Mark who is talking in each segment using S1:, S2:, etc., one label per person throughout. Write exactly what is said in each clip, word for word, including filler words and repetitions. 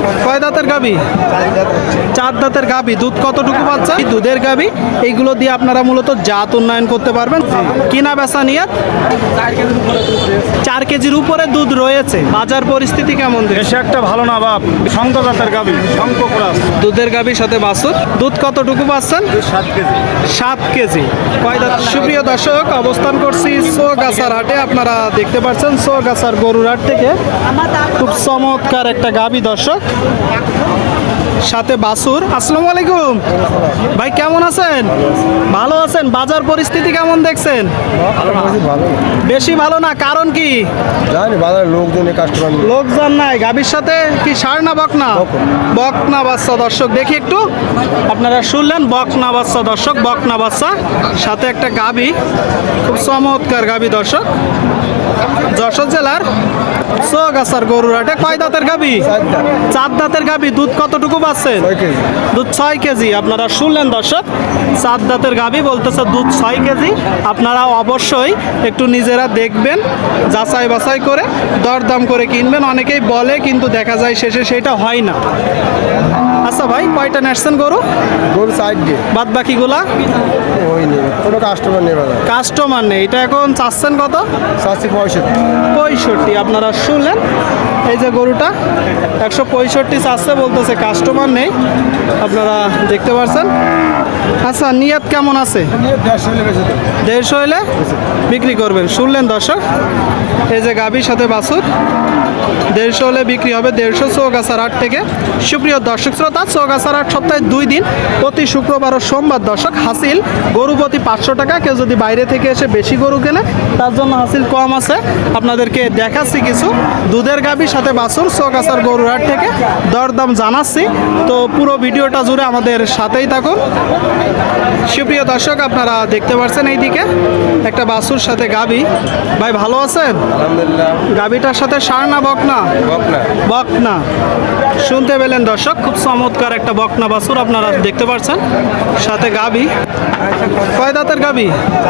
S1: কয় দাঁতের গাবি? চার দাঁতের গাবি। দুধ কতটুকু পাচ্ছে? এই দুধের গাবি এইগুলো দিয়ে আপনারা মূলত জাত উন্নয়ন করতে পারবেন। কিনা বেচা নিয়ত চার কেজির উপরে দুধ রয়েছে। বাজার পরিস্থিতি কেমন?
S2: বেশি একটা ভালো না বাপ। শঙ্খ জাতের গাবি, শঙ্খ ক্রস।
S1: দুধের গাবির সাথে বাছুর। দুধ কতটুকু পাচ্ছেন?
S2: সাত কেজি।
S1: সাত কেজি। কয় দাঁত? সুপ্রিয় দর্শক, অবস্থান করছি চৌগাছার হাটে। আপনারা দেখতে পাচ্ছেন চৌগাছার গরুর হাট থেকে খুব চমৎকার একটা গাবি দর্শক, সাথে বাছুর। আসসালামু আলাইকুম ভাই, কেমন আছেন? ভালো আছেন? বাজার পরিস্থিতি কেমন দেখছেন? বেশি ভালো না, কারণ কি?
S2: জানি বাজারে লোকজন কাস্টমার
S1: লোকজন নাই। গাবির সাথে কি ষাঁড় না বকনা? বকনা বাচ্চা দর্শক, দেখি একটু। আপনারা শুনলেন, বকনা বাচ্চা দর্শক, বকনা বাচ্চা সাথে একটা গাবি, খুব চমৎকার গাবি দর্শক। যশোর জেলার চৌগাছার গরুর হাটে। কয় দাঁতের গাবি? চার দাঁতের গাবি। দুধ কতটুকু পাচ্ছেন? দুধ ছয় কেজি। আপনারা শুনলেন দর্শক, চার দাঁতের গাবি বলতেছে দুধ ছয় কেজি। আপনারা অবশ্যই একটু নিজেরা দেখবেন, যাচাই বাছাই করে দরদাম করে কিনবেন। অনেকেই বলে, কিন্তু দেখা যায় শেষে সেটা হয় না। আচ্ছা ভাই, কয়টা নেসছেন গরু?
S2: গরু সাইড দিয়ে
S1: বাদ বাকিগুলা
S2: ওই নেই, কোনো কাস্টমার নেই বাজারে।
S1: কাস্টমার নেই। এটা এখন চাচ্ছেন কত?
S2: চাচ্ছি পঁয়ষট্টি।
S1: পঁয়ষট্টি। আপনারা শুনলেন, এই যে গরুটা একশো পঁয়ষট্টি চাচ্ছে, বলতেছে কাস্টমার নেই। আপনারা দেখতে পাচ্ছেন। আচ্ছা, নিয়ত কেমন আছে? দেড়শো হলে বিক্রি করবেন। শুনলেন দর্শক, এই যে গাভীর সাথে বাছুর, দেড়শো হলে বিক্রি হবে। দেড়শো চৌগাছার হাট থেকে। সুপ্রিয় দর্শক শ্রোতা, চৌগাছার হাট সপ্তাহে দুই দিন, প্রতি শুক্রবার ও সোমবার দর্শক। হাসিল গরু প্রতি পাঁচশো টাকা। কেউ যদি বাইরে থেকে এসে বেশি গরু কেনে, তার জন্য হাসিল কম আছে। আপনাদেরকে দেখাচ্ছি কিছু দুধের গাভীর সাথে বাছুর চৌগাছার গরুর হাট থেকে, দরদাম জানাচ্ছি। তো পুরো ভিডিওটা জুড়ে আমাদের সাথেই থাকুন। সুপ্রিয় দর্শক, আপনারা দেখতে পাচ্ছেন এইদিকে একটা বাছুর সাথে গাভী। ভাই ভালো আছেন?
S2: আলহামদুলিল্লাহ।
S1: গাভীটার সাথে ষাঁড় না বকনা?
S2: বকনা।
S1: বকনা। শুনতে পেলেন দর্শক, খুব চমৎকার একটা বকনা বাছুর আপনারা দেখতে পাচ্ছেন, সাথে গাভী। কয় দাঁতের গাভী?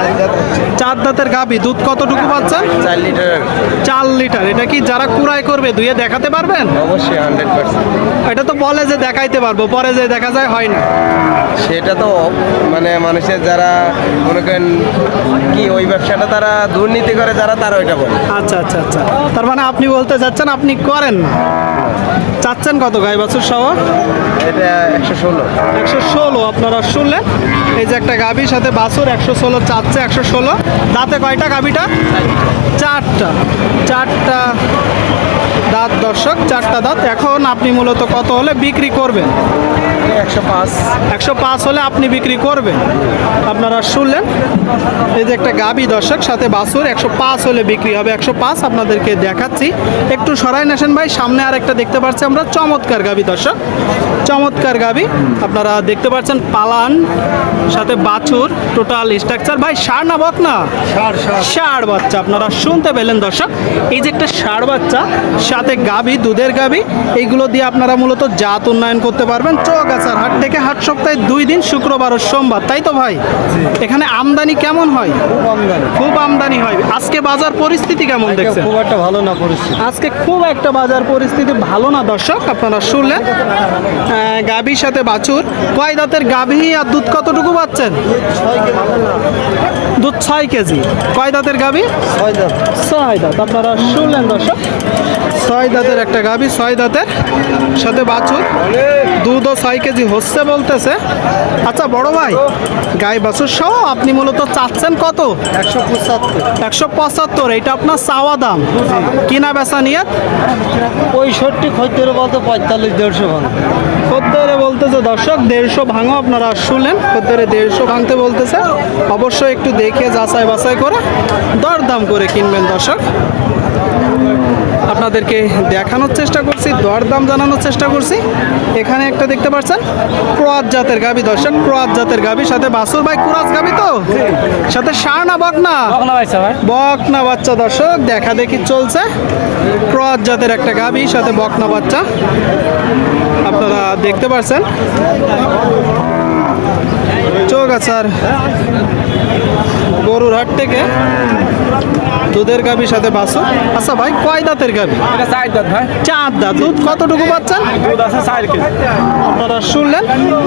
S1: চার দাঁতের গাভী। দুধ কতটুকু পাচ্ছেন?
S2: চার লিটার।
S1: চার লিটার। এটা কি যারা কুড়াই করবে দুয়ে দেখাতে পারবেন?
S2: অবশ্যই হান্ড্রেড পার্সেন্ট।
S1: এটা তো বলে যে দেখাইতে পারবো, পরে যে দেখা যায় হয় না।
S2: সেটা তো মানে মানুষের যারা মনে করেন কি ওই ব্যবসাটা তারা দুর্নীতি করে যারা, তারা ওইটা বলে।
S1: আচ্ছা আচ্ছা আচ্ছা, তার মানে আপনি বলতে চাচ্ছেন আপনি করেন না। চাচ্ছেন কত গাই বাছুর সহ?
S2: এটা একশো ষোলো।
S1: একশো ষোলো। আপনারা শুনলেন, এই যে একটা গাভীর সাথে বাছুর একশো ষোলো চাচ্ছে। একশো ষোলো। দাঁতে কয়টা গাভীটা? চারটা। চারটা দাঁত দর্শক, চারটা দাঁত। এখন আপনি মূলত কত হলে বিক্রি করবেন?
S2: একশো পাঁচ।
S1: একশো পাঁচ হলে আপনি বিক্রি করবেন। আপনারা শুনলেন, এই যে একটা গাভী দর্শক সাথে বাছুর, একশো পাঁচ হলে বিক্রি হবে। একশো পাঁচ আপনাদেরকে দেখাচ্ছি। একটু সরাই নেসেন ভাই, সামনে আর একটা দেখতে পাচ্ছি আমরা চমৎকার গাভী দর্শক, চমৎকার গাভী। আপনারা দেখতে পাচ্ছেন পালান সাথে বাছুর, টোটাল স্ট্রাকচার। ভাই ষাঁড় না বকনা? ষাঁড় বাচ্চা। আপনারা শুনতে পেলেন দর্শক, এই যে একটা ষাঁড় বাচ্চা সাথে গাভী, দুধের গাভী, এইগুলো দিয়ে আপনারা মূলত জাত উন্নয়ন করতে পারবেন। চৌগাছার হাট থেকে। হাট সপ্তাহে দুই দিন, শুক্রবার ও সোমবার, তাই তো ভাই? এখানে আমদানি কেমন হয়? খুব আমদানি হয়। আজকে বাজার পরিস্থিতি কেমন দেখছেন?
S2: খুব একটা ভালো না পরিস্থিতি।
S1: আজকে খুব একটা বাজার পরিস্থিতি ভালো না দর্শক। আপনারা শুনলেন, গাভীর সাথে বাছুর। কয় দাঁতের গাভী আর দুধ কতটুকু পাচ্ছেন? দুধ ছয় কেজি। কয় দাঁতের গাভী?
S2: ছয় দাঁত।
S1: ছয় দাঁত। আপনারা শুনলেন দর্শক, ছয় দাঁতের একটা গাভী, ছয় দাঁতের সাথে বাছুর, দুধও ছয় কেজি হচ্ছে বলতেছে। আচ্ছা বড় ভাই, গাই বাছুর সহ আপনি মূলত চাচ্ছেন কত?
S2: একশো পঁচাত্তর।
S1: একশো পঁচাত্তর। এটা আপনার চাওয়া দাম। কিনা বেচা নিয়ে
S2: পঁয়ষট্টি। খদ্দের বলতে পঁয়তাল্লিশ। দেড়শো ভাঙ।
S1: খদ্দেরে বলতেছে দর্শক দেড়শো ভাঙো। আপনারা শুনলেন, খদ্দেরে দেড়শো ভাঙতে বলতেছে। অবশ্যই একটু দেখে যাচাই বাছাই করে দরদাম করে কিনবেন দর্শক। আপনাদেরকে দেখানোর চেষ্টা করছি, দরদাম জানানোর চেষ্টা করছি। এখানে একটা দেখতে পাচ্ছেন ক্রোয়াত জাতের গাভী দর্শক, ক্রোয়াত জাতের গাভী সাথে বাছুর। ভাই ক্রোয়াত গাভী তো সাথে ষাঁড় না বকনা? বকনা বাচ্চা দর্শক, দেখা দেখি চলছে। ক্রোয়াত জাতের একটা গাভী সাথে বকনা বাচ্চা আপনারা দেখতে পাচ্ছেন। চৌগাছার গরুর হাট থেকে দুধের গাভীর সাথে বাছুর। আচ্ছা ভাই, কয় দাঁতের গাভী?
S3: এটা চার দাঁত ভাই,
S1: চার দাঁত। দুধ কতটুকু পাচ্ছেন?
S3: দুধ আছে চার কেজি।
S1: আপনারা শুনলেন,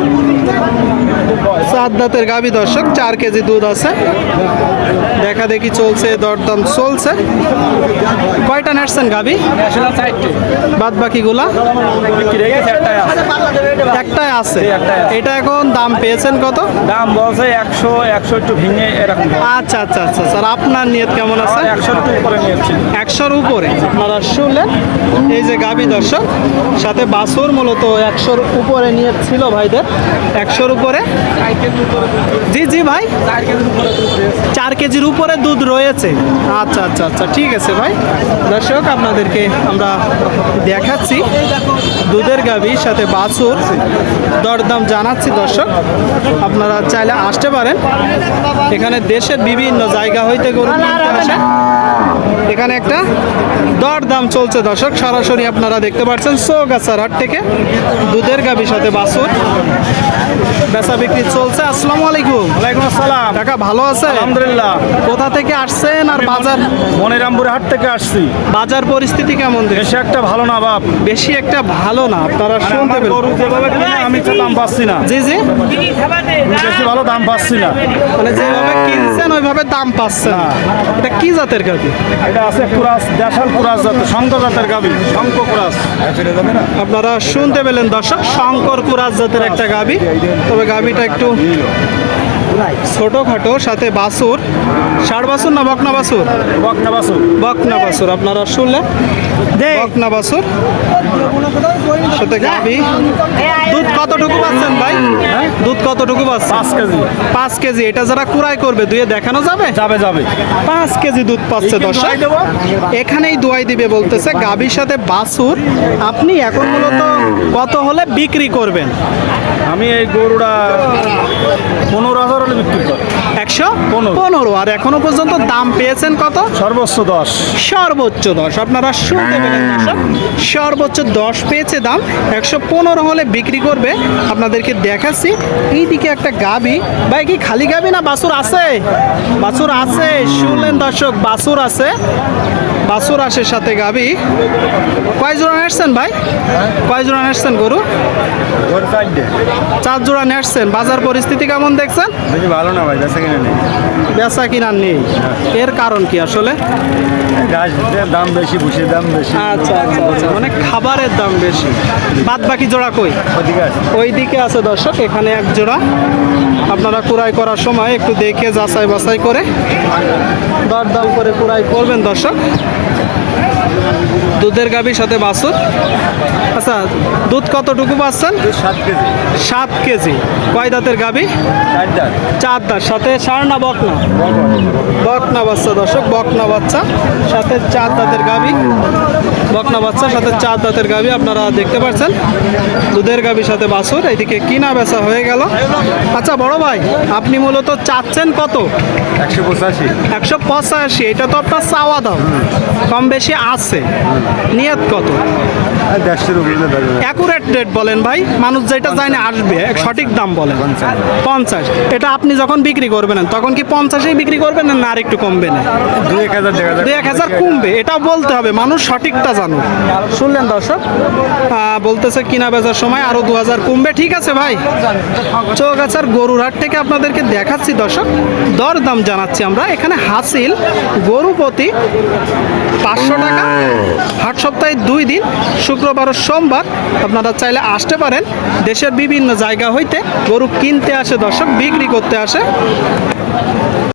S1: চার দাঁতের গাভী দর্শক, চার কেজি দুধ আছে। দেখা দেখি চলছে, দরদাম চলছে। কয়টা নেটছেন গাভী?
S3: আসলে চারটে
S1: বাদ বাকিগুলা
S3: বিক্রি হয়ে গেছে, একটাই আছে।
S1: একটাই আছে।
S3: এই একটাই আছে।
S1: এটা এখন দাম পেয়েছেন কত?
S3: দাম বলছে একশো, একশো একটু ভেঙে এরকম।
S1: আচ্ছা আচ্ছা আচ্ছা স্যার, আপনার নিয়ত কেমন আছে?
S3: একশো একটু উপরে নিয়েছি।
S1: একশোর উপরে। আপনারা শুনলেন, এই যে গাভী দর্শক, সাথে বাছুর, মূলত একশোর উপরে নিয়ত ছিল ভাইদের, একশোর উপরে। জি জি ভাই,
S3: চার কেজির উপরে দুধ রয়েছে।
S1: চার কেজির উপরে দুধ রয়েছে। আচ্ছা আচ্ছা আচ্ছা, ঠিক আছে ভাই। দর্শক, আপনাদেরকে আমরা দেখাচ্ছি দুধের গাভীর সাথে বাছুর, দরদাম জানাচ্ছি দর্শক। আপনারা চাইলে আসতে পারেন, এখানে দেশের বিভিন্ন জায়গা হইতে গরু কিনতে আসে। এখানে একটা দরদাম চলছে দর্শক, সরাসরি আপনারা দেখতে পাচ্ছেন চৌগাছার হাট থেকে দুধের গাভীর সাথে বাছুর বেচা বিক্রি চলছে। আসসালামু আলাইকুম।
S3: ওয়ালাইকুম আসসালাম।
S1: কাকা ভালো আছে?
S3: আলহামদুলিল্লাহ।
S1: কোথা থেকে আসছেন আর বাজার
S3: মনিরামপুর হাট থেকে আসছি।
S1: বাজার পরিস্থিতি কেমন দেখছেন?
S3: বেশি একটা ভালো না বাপ,
S1: বেশি একটা ভালো না, আপনারা শুনতে
S3: আমার
S1: পেলেন।
S3: গরু যেভাবে কিনে আমি তো দাম পাচ্ছি না,
S1: জি জি,
S3: বেশি ভালো দাম পাচ্ছি না।
S1: মানে যেভাবে কিনছেন ওইভাবে দাম পাচ্ছেন না। এটা কি জাতের গাভী?
S3: এটা আছে কুরাস, দেশাল কুরাস জাতের, শঙ্কর জাতের গাভী, শঙ্কর কুরাস।
S1: আপনারা শুনতে পেলেন দর্শক, শঙ্কর কুরাজ জাতের একটা গাভী। তবে গাভীটা একটু ছোটখাটো, সাথে বাছুর। ষাট বাছুর না বকনা বাছুর?
S3: বকনা বাছুর।
S1: বকনা বাছুর। আপনারা শুনলেন, বকনা বাছুর সাথে গাভী। দুধ কতটুকু পাচ্ছেন ভাই? দুধ কতটুকু পাচ্ছেন?
S3: পাঁচ কেজি।
S1: পাঁচ কেজি। এটা যারা কুড়াই করবে, দুয়ে দেখানো যাবে?
S3: যাবে যাবে।
S1: পাঁচ কেজি দুধ পাচ্ছে দর্শক। এখানেই দোয়াই দিবে বলতেছে, গাভীর সাথে বাছুর। আপনি এখন মূলত কত হলে বিক্রি করবেন?
S3: আমি এই গরুটা পনেরো হাজার হলে বিক্রি করি।
S1: একশো
S3: পনেরো।
S1: পনেরো। আর এখনো পর্যন্ত দাম পেয়েছেন কত?
S3: সর্বোচ্চ দশ।
S1: সর্বোচ্চ দশ। আপনারা শুনতে পেলেন দর্শক, সর্বোচ্চ দশ পেয়েছে দাম। একশো পনেরো হলে বিক্রি করবে। আপনাদেরকে দেখাচ্ছি, এইদিকে একটা গাভী। ভাই কি খালি গাভী না বাছুর আছে? বাছুর আছে। শুনলেন দর্শক, বাছুর আছে। বাছুর আসে সাথে গাভী। কয় জোড়া নেসছেন ভাই? কয় জোড়া নেসছেন গরু? চার জোড়া নেসছেন। বাজার পরিস্থিতি কেমন দেখছেন?
S3: বেশি ভালো না ভাই, বেচা কিনে নেই।
S1: বেচা কিনা নেই, এর কারণ কি আসলে?
S3: ঘাসের দাম বেশি, ভুষির দাম বেশি।
S1: আচ্ছা আচ্ছা আচ্ছা, মানে খাবারের দাম বেশি। বাদ বাকি জোড়া কই?
S3: ওদিকে আছে।
S1: ওই দিকে আছে দর্শক, এখানে এক জোড়া। আপনারা কুড়াই করার সময় একটু দেখে যাচাই বাছাই করে দরদাম করে কুড়াই করবেন দর্শক। দুধের গাভীর সাথে বাছুর। আচ্ছা, দুধ কতটুকু পাচ্ছেন?
S3: সাত কেজি।
S1: সাত কেজি। কয় দাঁতের গাভী?
S3: চার দাঁত।
S1: চার দাঁত। সাথে ষাঁড় না বকনা? বকনা বাচ্চা দর্শক, বকনা বাচ্চা সাথে চার দাঁতের গাভী। বকনা বাচ্চা সাথে চার দাঁতের গাভী আপনারা দেখতে পাচ্ছেন। দুধের গাভীর সাথে বাছুর। এইদিকে কিনা বেচা হয়ে গেল। আচ্ছা বড় ভাই, আপনি মূলত চাচ্ছেন কত?
S3: একশো পঁচাশি।
S1: একশো পঁচাশি। এটা তো আপনার চাওয়া দাম, কম বেশি আছে। নিয়ত কত?
S3: দেড়শোর উপরে
S1: অ্যাকুরেট রেট বলেন ভাই, মানুষ যেটা যায় না আসবে, এক সঠিক দাম বলেন। পঞ্চাশ। এটা আপনি যখন বিক্রি করবেন তখন কি পঞ্চাশেই বিক্রি করবেন না আর একটু কমবে না?
S3: দুই এক হাজার দেখা
S1: দুই এক হাজার কমবে, এটা বলতে হবে, মানুষ সঠিকটা জানুক। শুনলেন দর্শক, আহ, বলতেছে কিনা বেচার সময় আরো দু হাজার কমবে। ঠিক আছে ভাই, চৌগাছার গরুর হাট থেকে আপনাদেরকে দেখাচ্ছি দর্শক, দর দাম জানাচ্ছি আমরা। এখানে হাসিল গরু প্রতি পাঁচশো টাকা। হাট সপ্তাহে দুই দিন, শুক্রবার ও সোমবার। আপনারা চাইলে আসতে পারেন। দেশের বিভিন্ন জায়গা হইতে গরু কিনতে আসে দর্শক, বিক্রি করতে আসে।